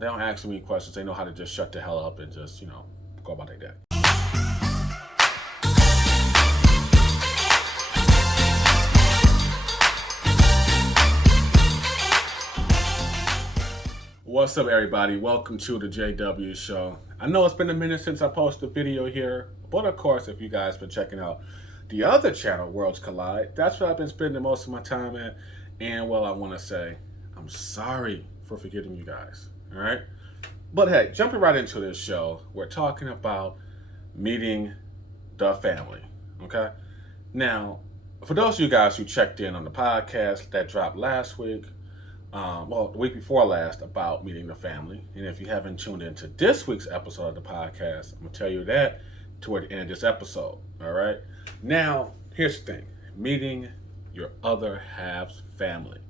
they don't ask me questions. They know how to just shut the hell up and just, go about their day. What's up, everybody? Welcome to the JW Show. I know it's been a minute since I posted a video here, but of course, if you guys been checking out the other channel, Worlds Collide, that's what I've been spending most of my time at. And well, I want to say I'm sorry for forgetting you guys. All right, but hey, jumping right into this show, we're talking about meeting the family. Okay, now for those of you guys who checked in on the podcast that dropped last week, the week before last, about meeting the family. And if you haven't tuned into this week's episode of the podcast, I'm going to tell you that toward the end of this episode. All right. Now, here's the thing: meeting your other half's family.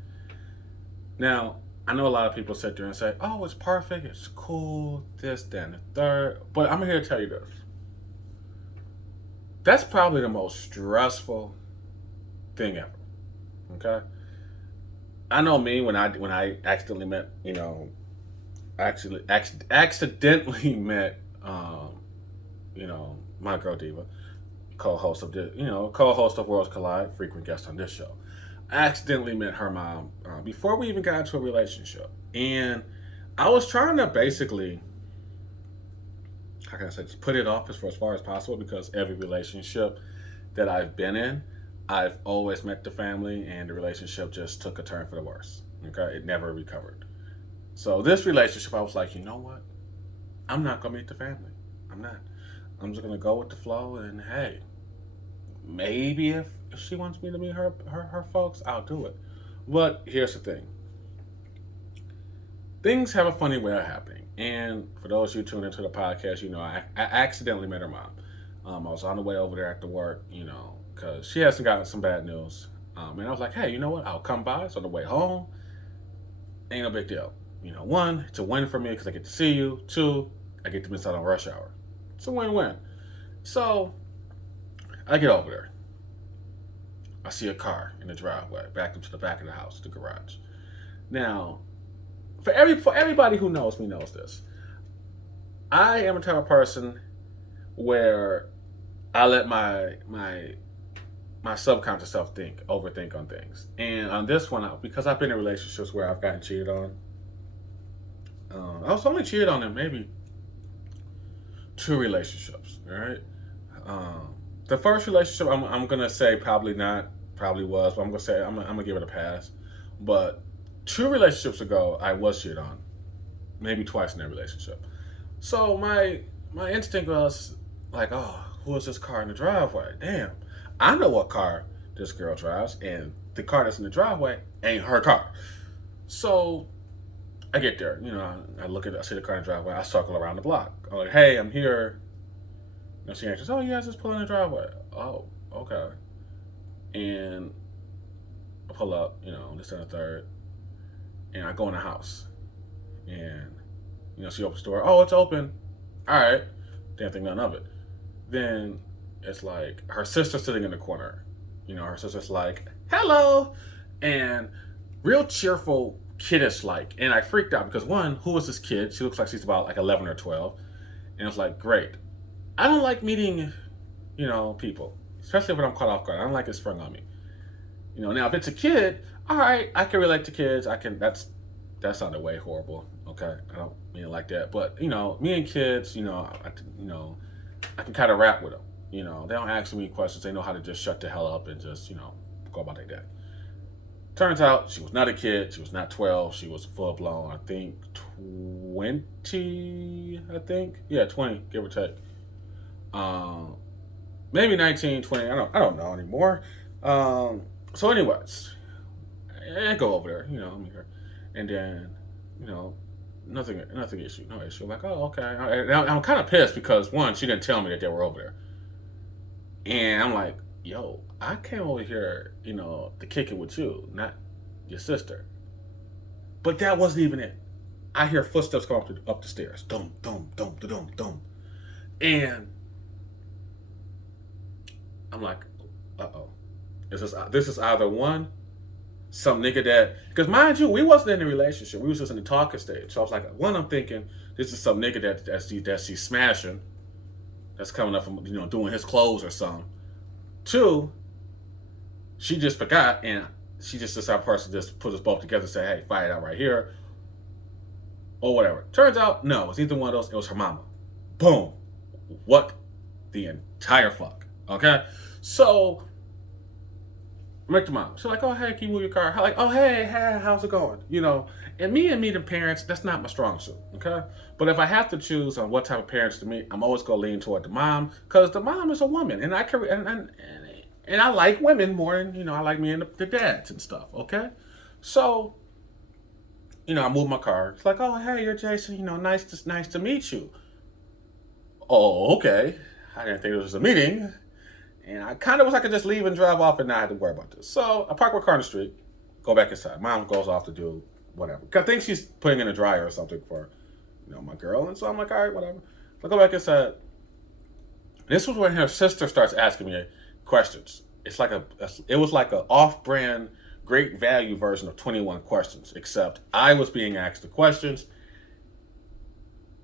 Now, I know a lot of people sit there and say, oh, it's perfect, it's cool, this, that, and the third. But I'm here to tell you this. That's probably the most stressful thing ever. Okay? I know me when I accidentally met, accidentally met, my girl Diva, co-host of Worlds Collide, frequent guest on this show. I accidentally met her mom before we even got into a relationship, and I was trying to basically, how can I say, just put it off as far as possible, because every relationship that I've been in, I've always met the family, and the relationship just took a turn for the worse. Okay, it never recovered. So this relationship, I was like, you know what? I'm not gonna meet the family. I'm not. I'm just gonna go with the flow, and hey, maybe if she wants me to meet her folks, I'll do it. But here's the thing: things have a funny way of happening. And for those who tune into the podcast, I accidentally met her mom. I was on the way over there after work, because she hasn't gotten some bad news. And I was like, hey, you know what? I'll come by. It's on the way home. Ain't no big deal. One, it's a win for me because I get to see you. Two, I get to miss out on rush hour. It's a win-win. So I get over there. I see a car in the driveway, backed up to the back of the house, the garage. Now, for everybody who knows me knows this. I am a type of person where I let my subconscious self overthink on things. And on this one, because I've been in relationships where I've gotten cheated on, I was only cheated on in maybe 2 relationships. All right. The first relationship, I'm gonna say probably was, but I'm gonna give it a pass. But 2 relationships ago, I was cheated on, maybe twice in that relationship. So my instinct was like, oh, who is this car in the driveway? Damn, I know what car this girl drives, and the car that's in the driveway ain't her car. So I get there, I see the car in the driveway. I circle around the block. I'm like, hey, I'm here. She answers, oh, yeah, just pull in the driveway. Oh, okay. And I pull up, this and the third, and I go in the house, and she opens the door. Oh, it's open. All right. Didn't think none of it. Then it's like her sister's sitting in the corner. Her sister's like, hello, and real cheerful, kiddish like. And I freaked out because, one, who is this kid? She looks like she's about like 11 or 12. And it's like, great. I don't like meeting, people, especially when I'm caught off guard. I don't like it sprung on me. Now if it's a kid, all right, I can relate to kids. That sounded way horrible. Okay, I don't mean it like that. But me and kids, I can kind of rap with them. They don't ask me questions. They know how to just shut the hell up and just go about their day. Turns out she was not a kid. She was not 12. She was full blown. I think 20. Yeah, 20, give or take. Maybe 19, 20. I don't know anymore. So anyways, I go over there. I'm here, and then nothing issue, no issue. Like, oh, okay. I'm kind of pissed because, one, she didn't tell me that they were over there, and I'm like, yo, I came over here, to kick it with you, not your sister. But that wasn't even it. I hear footsteps come up the stairs. Dum, dum, dum, dum, dum. And I'm like, uh-oh. This is either one, some nigga that, because mind you, we wasn't in a relationship. We was just in the talking stage. So I was like, one, I'm thinking this is some nigga that she's smashing, that's coming up from doing his clothes or something. Two, she just forgot and she just decided person just put us both together and say, hey, fight it out right here or whatever. Turns out, no, it's either one of those. It was her mama. Boom. What the entire fuck? Okay, so make the mom. She's like, oh hey, can you move your car? Like, oh hey, how's it going? And meeting parents, that's not my strong suit. Okay, but if I have to choose on what type of parents to meet, I'm always gonna lean toward the mom because the mom is a woman, and I can and I like women more than I like me and the dads and stuff. Okay, so I move my car. It's like, oh hey, you're Jason. Nice to meet you. Oh okay, I didn't think it was a meeting. And I kind of wish I could just leave and drive off and not have to worry about this. So I park my car in the street, go back inside. Mom goes off to do whatever. I think she's putting in a dryer or something for, my girl. And so I'm like, all right, whatever. So I go back inside. This was when her sister starts asking me questions. It was like an off-brand, great value version of 21 Questions, except I was being asked the questions,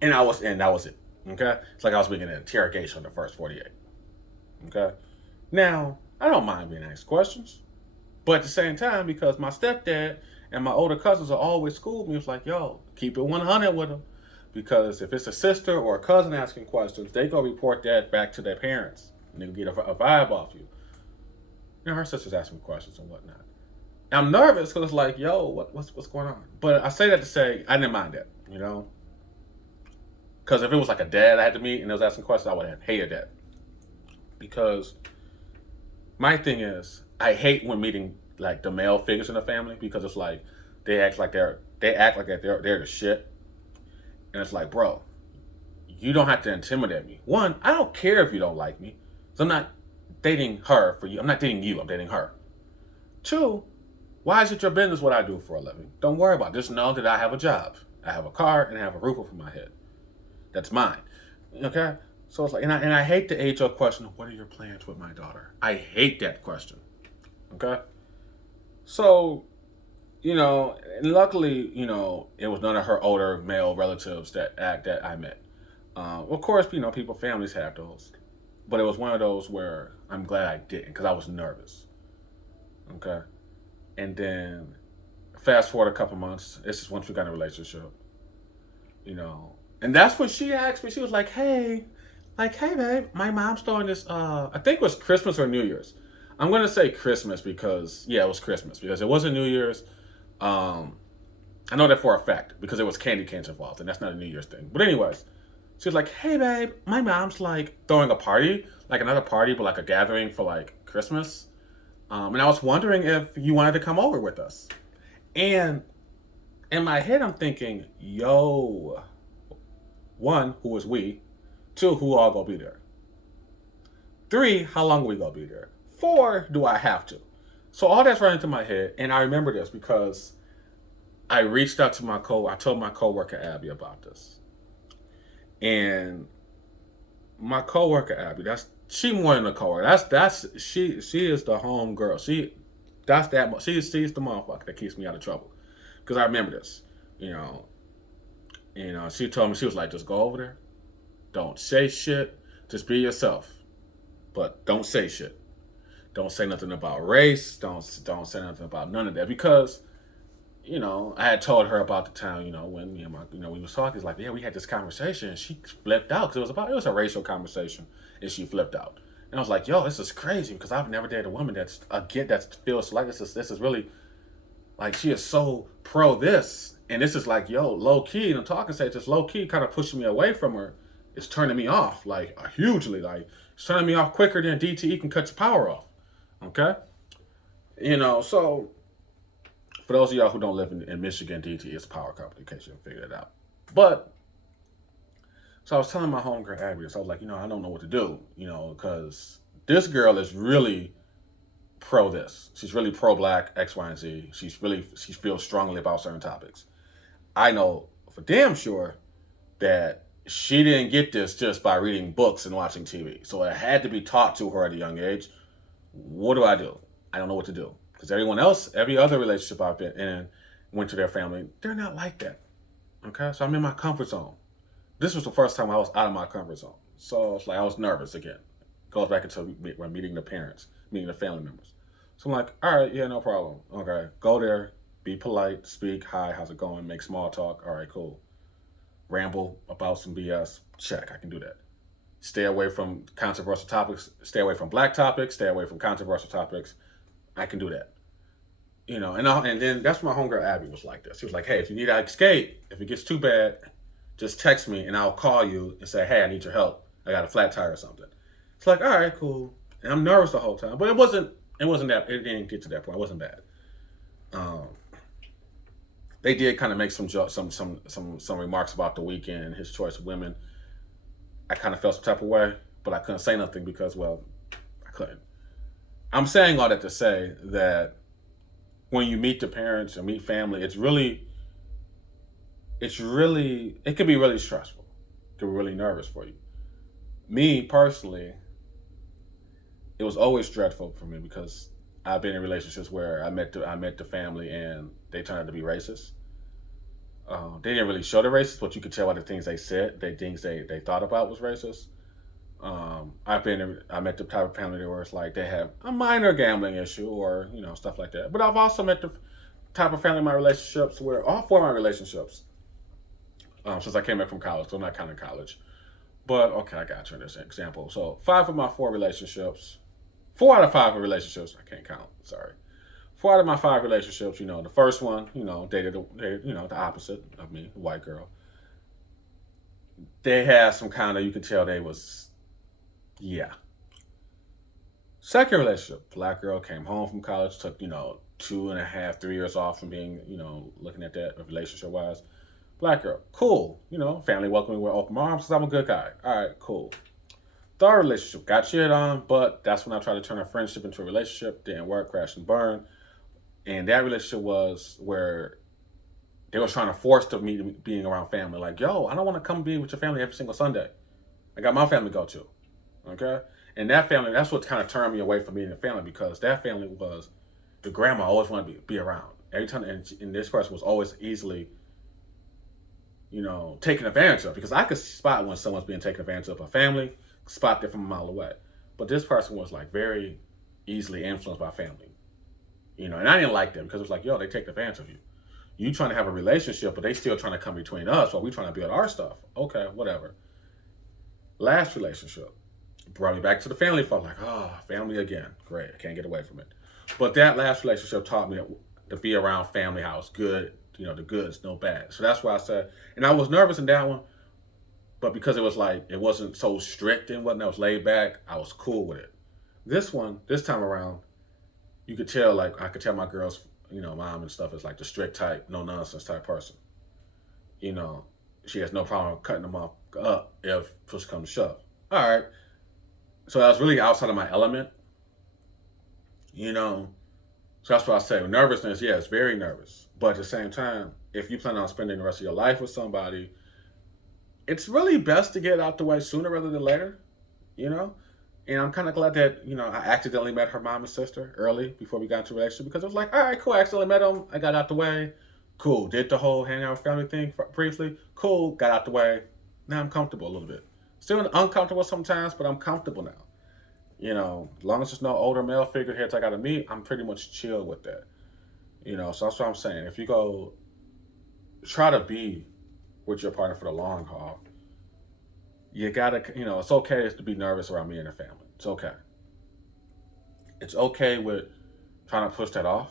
and that was it. Okay, it's like I was being an interrogation the first 48. Okay. Now, I don't mind being asked questions, but at the same time, because my stepdad and my older cousins are always schooled me, it's like, yo, keep it 100 with them. Because if it's a sister or a cousin asking questions, they go report that back to their parents. And they get a vibe off you. Her sister's asking questions and whatnot. And I'm nervous because it's like, yo, what's going on? But I say that to say, I didn't mind that, Because if it was like a dad I had to meet and they was asking questions, I would have hated that. Because my thing is, I hate when meeting like the male figures in the family because it's like they act like they're the shit, and it's like, bro, you don't have to intimidate me. One, I don't care if you don't like me, so I'm not dating her for you. I'm not dating you. I'm dating her. Two, why is it your business what I do for a living? Don't worry about it. Just know that I have a job, I have a car, and I have a roof over my head. That's mine. Okay. So it's like, and I hate the age-old question, what are your plans with my daughter? I hate that question. Okay? So, and luckily, it was none of her older male relatives that I met. Of course, people, families have those. But it was one of those where I'm glad I didn't because I was nervous. Okay? And then, fast forward a couple months, this is once we got in a relationship. And that's when she asked me, she was like, hey, babe, my mom's throwing this, I think it was Christmas or New Year's. I'm going to say Christmas because, it was Christmas because it wasn't New Year's. I know that for a fact because there was candy canes involved and that's not a New Year's thing. But anyways, she was like, hey, babe, my mom's like throwing a party, like another party, but like a gathering for like Christmas. And I was wondering if you wanted to come over with us. And in my head, I'm thinking, yo, one, who is we? Two, who all gonna be there? Three, how long we gonna be there? Four, do I have to? So all that's running through my head, and I remember this because I reached out to I told my coworker Abby about this. And my coworker Abby, she more than a coworker. She is the home girl. She's the motherfucker that keeps me out of trouble. Because I remember this. She told me, she was like, just go over there. Don't say shit. Just be yourself. But don't say shit. Don't say nothing about race. Don't say nothing about none of that. Because, I had told her about the time, when me and my, we was talking. It's like, yeah, we had this conversation. And she flipped out. Because it was a racial conversation. And she flipped out. And I was like, yo, this is crazy. Because I've never dated a woman that feels like this is really, like, she is so pro this. And this is like, yo, low key. And I'm talking, say, just low key kind of pushing me away from her. It's turning me off, like, hugely. Like, it's turning me off quicker than DTE can cut your power off. Okay? So, for those of y'all who don't live in Michigan, DTE is a power company, in case you haven't figured it out. But, so I was telling my homegirl, Abby, so I was like, I don't know what to do, because this girl is really pro this. She's really pro-black, X, Y, and Z. She feels strongly about certain topics. I know for damn sure that she didn't get this just by reading books and watching TV. So it had to be taught to her at a young age. What do? I don't know what to do. Because everyone else, every other relationship I've been in, went to their family, they're not like that. Okay, so I'm in my comfort zone. This was the first time I was out of my comfort zone, so it's like I was nervous again. Goes back into when meeting the parents, meeting the family members. So I'm like, all right, yeah, no problem. Okay, go there, be polite, speak, hi, how's it going, make small talk. All right, cool. Ramble about some BS. Check, I can do that. Stay away from controversial topics. Stay away from black topics. Stay away from controversial topics. I can do that. And then that's my homegirl Abby was like this. She was like, hey, if you need to escape, if it gets too bad, just text me and I'll call you and say, hey, I need your help. I got a flat tire or something. It's like, all right, cool. And I'm nervous the whole time, but it wasn't that. It didn't get to that point. It wasn't bad. Um, they did kind of make some remarks about the weekend and his choice of women. I kind of felt some type of way, but I couldn't say nothing because, well, I couldn't. I'm saying all that to say that when you meet the parents and meet family, it can be really stressful. It can be really nervous for you. Me personally, it was always dreadful for me because I've been in relationships where I met the family and they turned out to be racist. They didn't really show the racist, but you could tell by the things they said, the things they thought about was racist. I met the type of family where it's like they have a minor gambling issue or stuff like that. But I've also met the type of family in my relationships where all four of my relationships, since I came back from college, so I'm not counting college. But okay, I got you in this example. So five of my four relationships, four out of five relationships, I can't count. Sorry, four out of my five relationships. The first one, dated the opposite of me, a white girl. They had some kind of, you could tell they was, yeah. Second relationship, black girl came home from college, took 2.5, 3 years off from being looking at that relationship wise. Black girl, cool. Family welcoming with open arms because I'm a good guy. All right, cool. Third relationship, got shit on, but that's when I tried to turn a friendship into a relationship. Didn't work, crashed and burned. And that relationship was where they was trying to force to me being around family. Like, yo, I don't want to come be with your family every single Sunday. I got my family to go to. Okay? And that family, that's what kind of turned me away from meeting the family because that family was, the grandma always wanted to be around. Every time, and this person was always easily taken advantage of because I could spot when someone's being taken advantage of a family, spot it from a mile away. But this person was like very easily influenced by family, and I didn't like them because it was like, yo, they take advantage of you. You trying to have a relationship, but they still trying to come between us while we trying to build our stuff. Okay, whatever. Last relationship brought me back to the family. Felt like, oh, family again. Great, I can't get away from it. But that last relationship taught me to be around family house, good, the goods, no bad. So that's why I said, and I was nervous in that one, but because it was like, it wasn't so strict and whatnot, it was laid back, I was cool with it. This time around, you could tell, like, I could tell my girl's, mom and stuff is like the strict type, no nonsense type person. You know, she has no problem cutting them off up if push comes to shove. All right. So I was really outside of my element, you know. So that's what I say. Nervousness, yeah, it's very nervous. But at the same time, if you plan on spending the rest of your life with somebody, it's really best to get out the way sooner rather than later, you know? And I'm kind of glad that, I accidentally met her mom and sister early before we got into a relationship because it was like, all right, cool, I accidentally met them. I got out the way. Cool. Did the whole hang out family thing briefly. Cool. Got out the way. Now I'm comfortable a little bit. Still uncomfortable sometimes, but I'm comfortable now. As long as there's no older male figureheads I got to meet, I'm pretty much chill with that. So that's what I'm saying. If you go try to be with your partner for the long haul, you gotta, it's okay to be nervous around me and the family. It's okay. It's okay with trying to push that off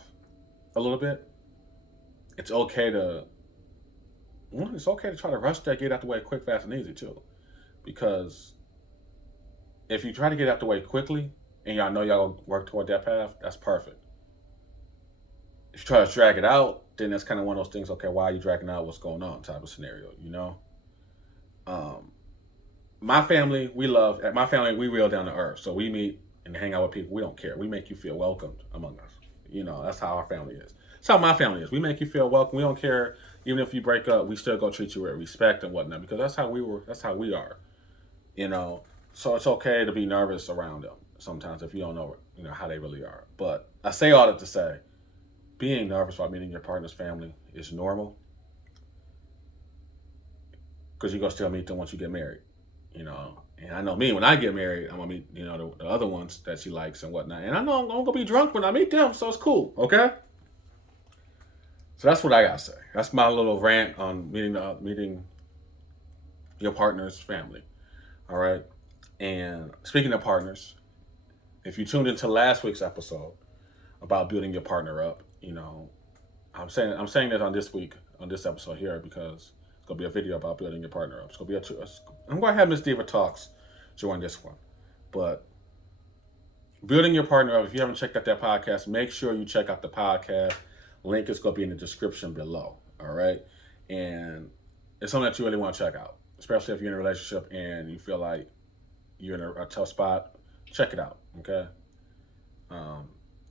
a little bit. It's okay to, well, it's okay to try to rush that, get out the way quick, fast, and easy too. Because if you try to get out the way quickly and y'all know y'all gonna work toward that path, that's perfect. If you try to drag it out, then that's kind of one of those things. Okay, why are you dragging out? What's going on? Type of scenario. Um, my family, my family, we real down to earth. So we meet and hang out with people. We don't care. We make you feel welcomed among us. That's how our family is. That's how my family is. We make you feel welcome. We don't care. Even if you break up, we still go treat you with respect and whatnot because that's how we were. That's how we are. You know, so it's okay to be nervous around them sometimes if you don't know, how they really are. But I say all that to say, being nervous about meeting your partner's family is normal because you're going to still meet them once you get married, you know. And I know me, when I get married, I'm going to meet, you know, the other ones that she likes and whatnot. And I know I'm going to be drunk when I meet them, so it's cool, okay? So that's what I got to say. That's my little rant on meeting your partner's family, all right? And speaking of partners, if you tuned into last week's episode about building your partner up, you know, I'm saying that on this episode here because it's gonna be a video about building your partner up. It's gonna be I'm gonna have Miss Diva Talks join this one, but building your partner up. If you haven't checked out that podcast, make sure you check out the podcast. Link is gonna be in the description below. All right, and it's something that you really want to check out, especially if you're in a relationship and you feel like you're in a tough spot. Check it out. Okay.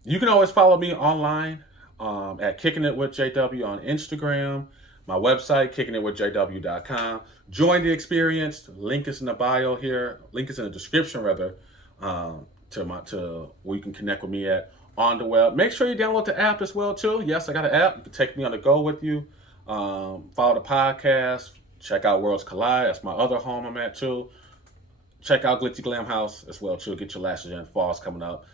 You can always follow me online at Kicking It with JW on Instagram. My website, kickingitwithjw.com. Join the experience. Link is in the bio here. Link is in the description, rather, to where you can connect with me at on the web. Make sure you download the app as well, too. Yes, I got an app. You can take me on the go with you. Follow the podcast. Check out Worlds Collide. That's my other home I'm at, too. Check out Glitzy Glam House as well, too. Get your lashes in. Fall's coming up.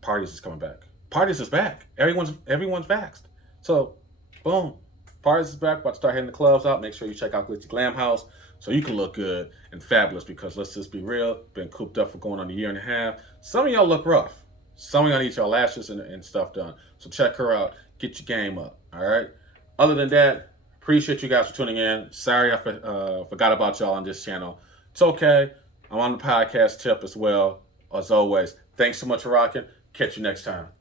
Parties is coming back. Parties is back. Everyone's vaxxed. So, boom. Parties is back. About to start hitting the clubs out. Make sure you check out Glitzy Glam House so you can look good and fabulous because let's just be real. Been cooped up for going on a year and a half. Some of y'all look rough. Some of y'all need your lashes and stuff done. So check her out. Get your game up. All right? Other than that, appreciate you guys for tuning in. Sorry I forgot about y'all on this channel. It's okay. I'm on the podcast tip as well. As always, thanks so much for rocking. Catch you next time.